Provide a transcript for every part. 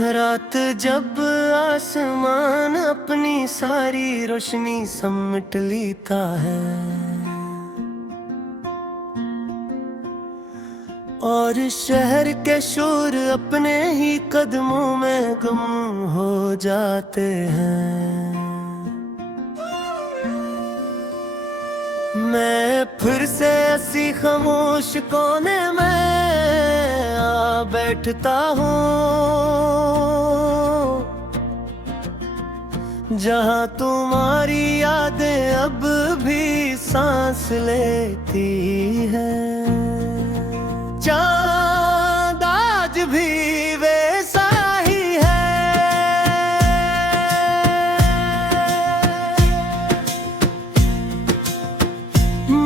रात जब आसमान अपनी सारी रोशनी समेट लेता है और शहर के शोर अपने ही कदमों में गुम हो जाते हैं, मैं फिर से ऐसी खामोश कोने में आ बैठता हूँ जहाँ तुम्हारी यादें अब भी सांस लेती है। चाँद आज भी वैसा ही है,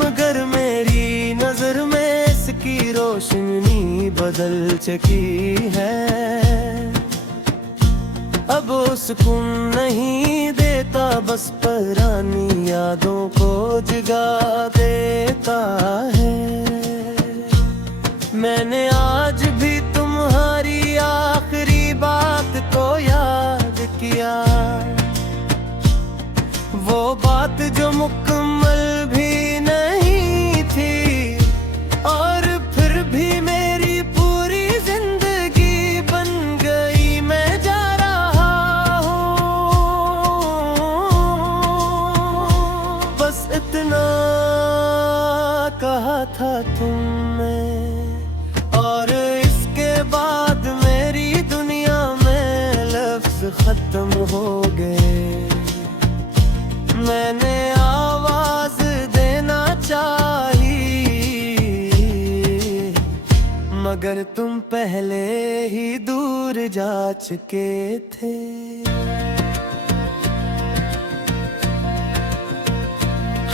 मगर मेरी नजर में इसकी रोशनी बदल चुकी है। अब वो सुकून नहीं देता, बस पुरानी यादों को जगा देता है। मैंने आज भी तुम्हारी आखिरी बात को याद किया, वो बात जो मुकम्मल भी नहीं थी, और फिर भी मेरी पूरी जिंदगी बन गई। मैं जा रहा हूँ, बस इतना कहा था तुमने, और इसके बाद मेरी दुनिया में लफ्ज़ खत्म हो गए। मैंने आवाज देना चाही, मगर तुम पहले ही दूर जा चुके थे।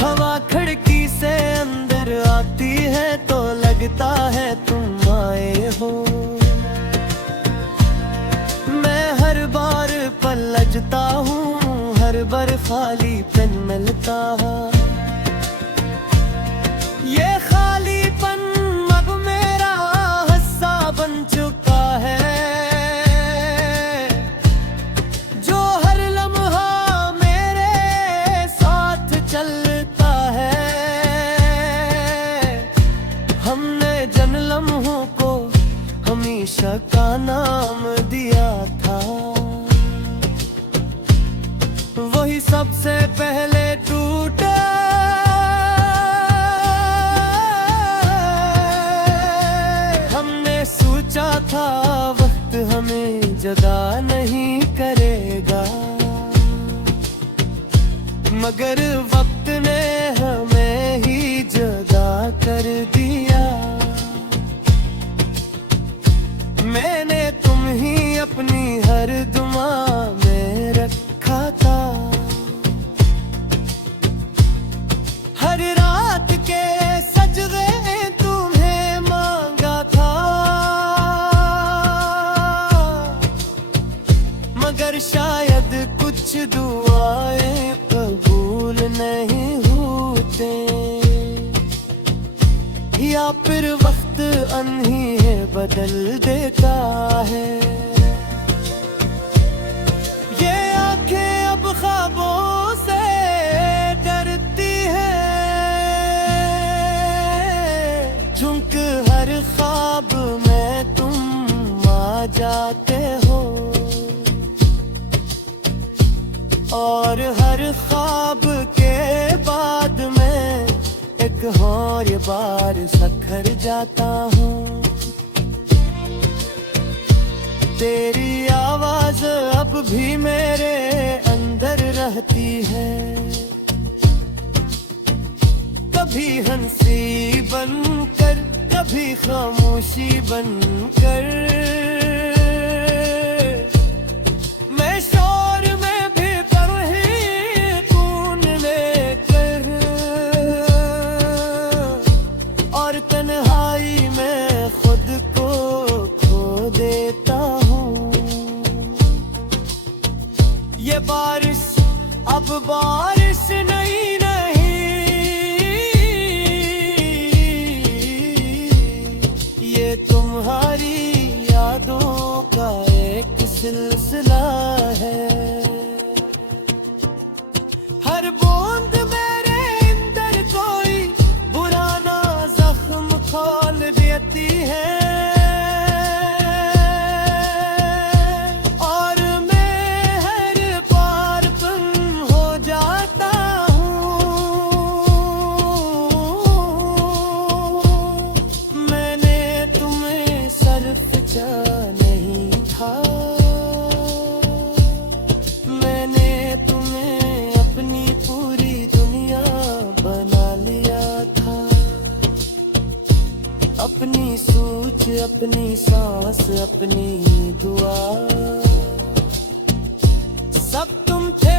हवा खिड़की से अंदर आती है तो लगता है तुम आए हो। मैं हर बार पलटता हूँ, हर बार खाली पेन मिलता है। ये खालीपन अब मेरा हिस्सा बन चुका है, जो हर लम्हा मेरे साथ चलता है। हमने जिन लम्हों को हमेशा का नाम दिया था, वही सबसे पहले टूटा। हमने सोचा था वक्त हमें जुदा नहीं करेगा, मगर वक्त ने हमें ही जुदा कर दिया। मैंने तुम ही अपनी हर दुआ में रखा था, हर रात के सजदे तुम्हें मांगा था, मगर शायद कुछ दुआएं कबूल नहीं होते, या फिर वक्त अनही बदल देता है। ये आंखें अब ख्वाबों से डरती है, झुंक हर ख्वाब में तुम आ जाते हो, और हर ख्वाब के बाद में एक और बार सखर जाता हूँ। तेरी आवाज अब भी मेरे अंदर रहती है, कभी हंसी बनकर, कभी खामोशी बनकर। मैं शोर में भी तरही तून लेकर, और तन्हाई में खुद को खो देता हूँ। ये बारिश अब बारिश नहीं रही, ये तुम्हारी यादों का एक सिलसिला है। हर बूंद मेरे अंदर कोई पुराना जख्म खोल देती है, और मैं हर पार गुम हो जाता हूँ। मैंने तुम्हें सिर्फ नहीं था, मैंने तुम्हें अपनी पूरी दुनिया बना लिया था। अपनी सोच, अपनी सांस, अपनी दुआ, सब तुम थे।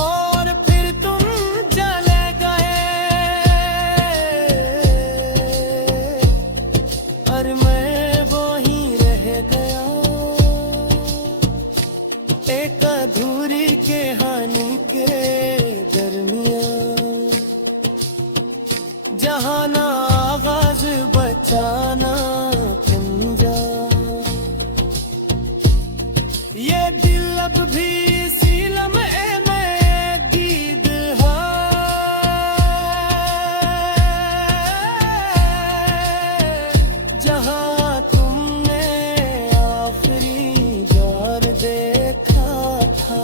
और फिर तुम चले गए, और मैं वो ही रह गया, एक अधूरी कहानी के दरमियान, जहाँ ना आगाज बचाना पंजा। ये दिल अब भी इसी लम्हे में दीद है, जहाँ तुमने आखिरी बार देखा था।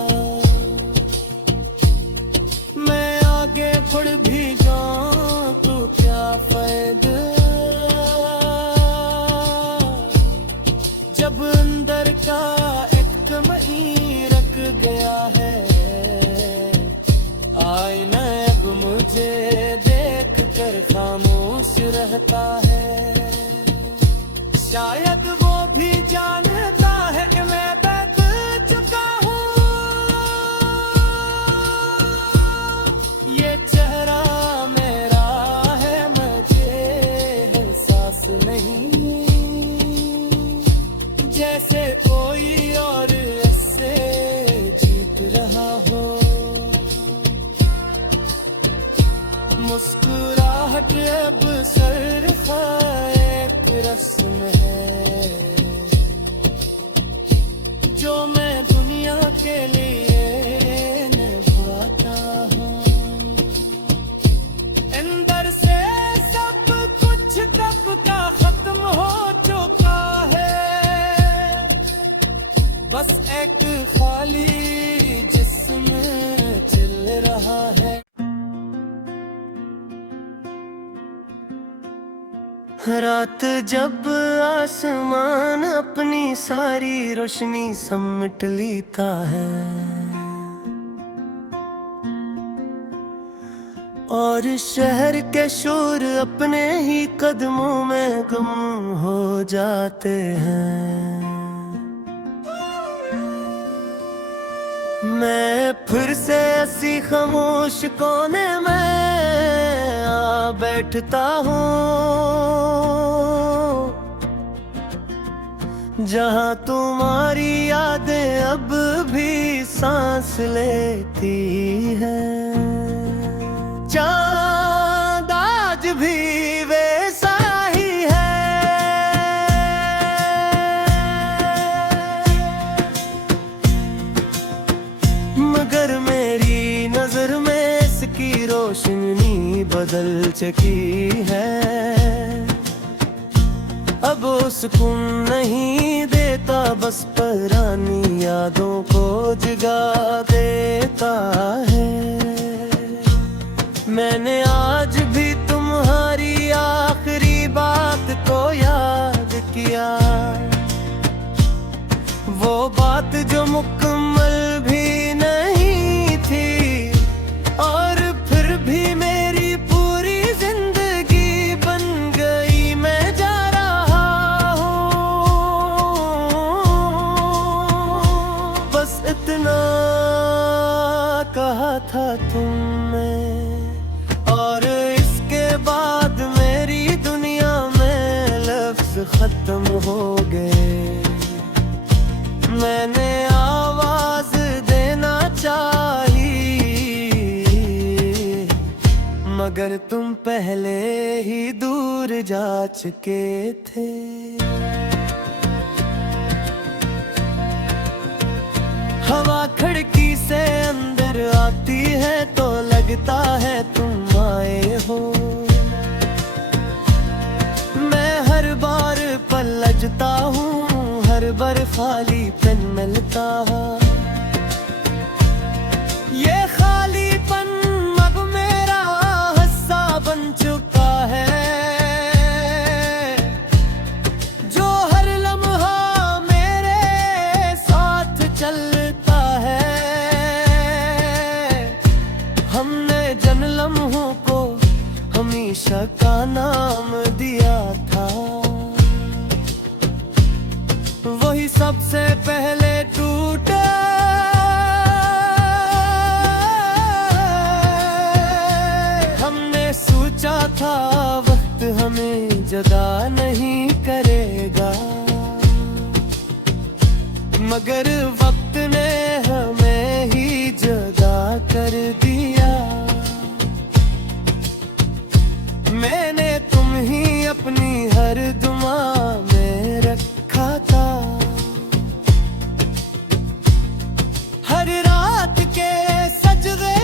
मैं आगे बढ़ भी जाऊं तो क्या फायदा, जब अंदर का एक कमी रख गया है। आईना अब मुझे देख कर खामोश रहता है, शायद वो भी जानता है कि मैं बदल चुका हूँ। ये चेहरा मेरा है, मुझे एहसास नहीं, जैसे कोई और ऐसे जीत रहा हो। मुस्कुराहट अब सिर्फ एक रस्म है, जो मैं दुनिया के लिए निभाता हूँ। अंदर से सब कुछ तब का खत्म हो चुका है, बस एक खाली जिस्म चल रहा है। रात जब आसमान अपनी सारी रोशनी समेट लेता है, और शहर के शोर अपने ही कदमों में गुम हो जाते हैं। मैं फिर से ऐसी खामोश कोने में आ बैठता हूँ, जहाँ तुम्हारी यादें अब भी सांस लेती है। चाँद आज भी वैसा ही है, मगर मेरी नजर में इसकी रोशनी बदल चुकी है। अब वो सुकून नहीं देता, बस पुरानी यादों को जगा देता है। मैंने आज भी तुम्हारी आखिरी बात को याद किया, वो बात जो मुकम्मल भी नहीं थी, और फिर भी मेरी पूरी जिंदगी बन गई। मैं जा रहा हूँ, बस इतना कहा था तुमने, और इसके बाद मेरी दुनिया में लफ्ज खत्म हो गए। मैंने आवाज देना चाहिए, मगर तुम पहले ही दूर जा चुके थे। हवा खिड़की से अंदर आती है तो लगता है तुम आए हो। मैं हर बार पलटता हूँ, हर बार खाली पेन मिलता है। ये खालीपन अब मेरा हिस्सा बन चुका है, जो हर लम्हा मेरे साथ चलता है। हमने जिन लम्हों को हमेशा का नाम दिया था, वही सबसे पहले टूटा। हमने सोचा था वक्त हमें जुदा नहीं करेगा, मगर वक्त ने हमें ही जुदा कर दिया। मैंने तुम ही अपनी हर दुआ में रखा था, हर रात के सजदे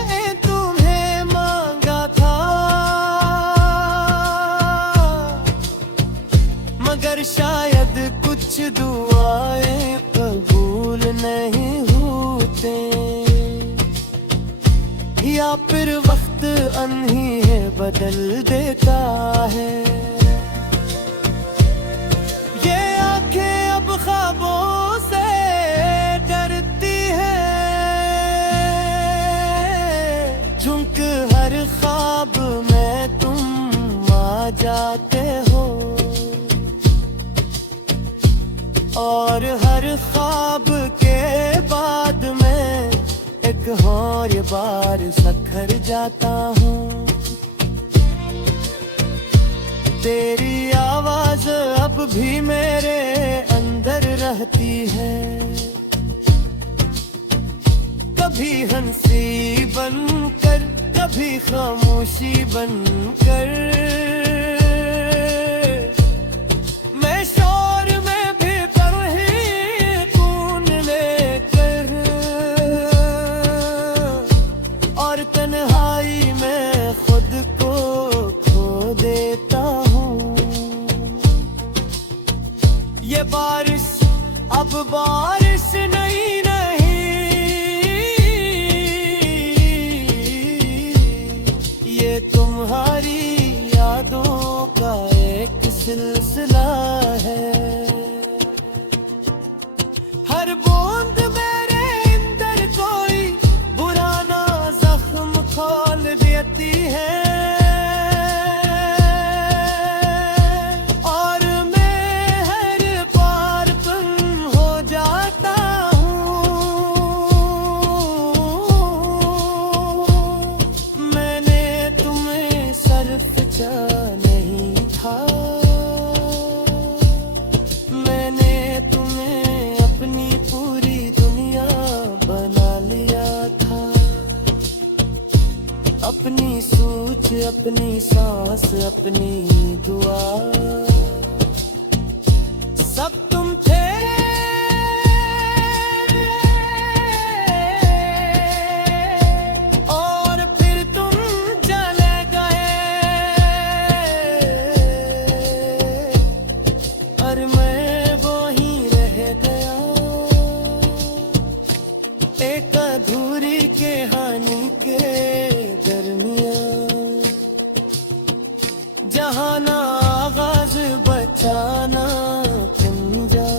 तुम्हें मांगा था। मगर शायद कुछ दुआएं कबूल नहीं होते, या फिर वक्त अनही बदल देता है। ये आंखें अब ख्वाबों से डरती है, झुंक हर ख्वाब में तुम आ जाते हो, और हर ख्वाब के बाद में एक और बार सखर जाता हूँ। तेरी आवाज अब भी मेरे अंदर रहती है, कभी हंसी बनकर, कभी खामोशी बनकर। मैं शोर में भी तरही तून लेकर, और तन्हाई में खुद को खो देता हूँ। ये बारिश अब बारिश नहीं ये तुम्हारी यादों का एक सिलसिला है। हर बूंद मेरे अंदर कोई पुराना जख्म खोल देती है, और मैं हर बार तुम हो जाता हूँ। मैंने तुम्हें सिर्फ नहीं था, मैंने तुम्हें अपनी पूरी दुनिया बना लिया था। अपनी सोच, अपनी सांस, अपनी दुआ, सब तुम थे। और फिर तुम चले गए, और मैं वो ही रह गया, एक अधूरी कहानी के दरमियान, जहाँ ना आगाज बचाना तुम जा।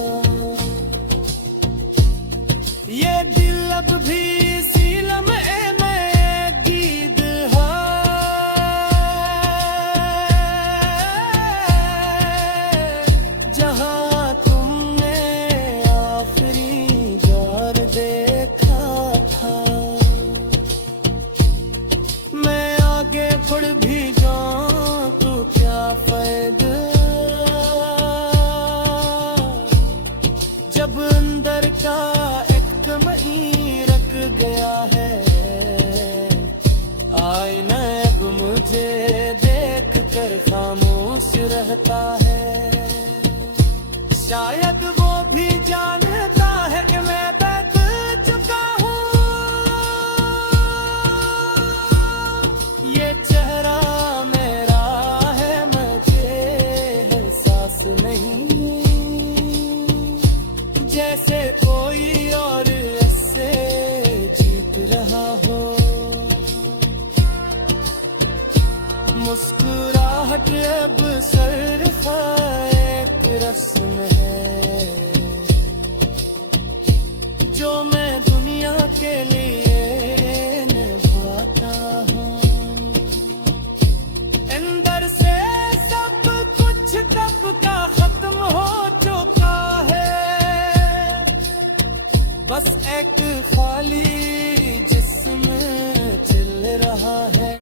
कर खामोश रहता है। शायद वो भी जानता है कि मैं बदल चुका हूँ। ये चेहरा मेरा है, मुझे एहसास नहीं, जैसे कोई और ऐसे जीत रहा हो। मुस्कुराहट अब सिर्फ एक रस्म है, जो मैं दुनिया के लिए निभाता हूँ। अंदर से सब कुछ तब का खत्म हो चुका है, बस एक खाली जिस्म चल रहा है।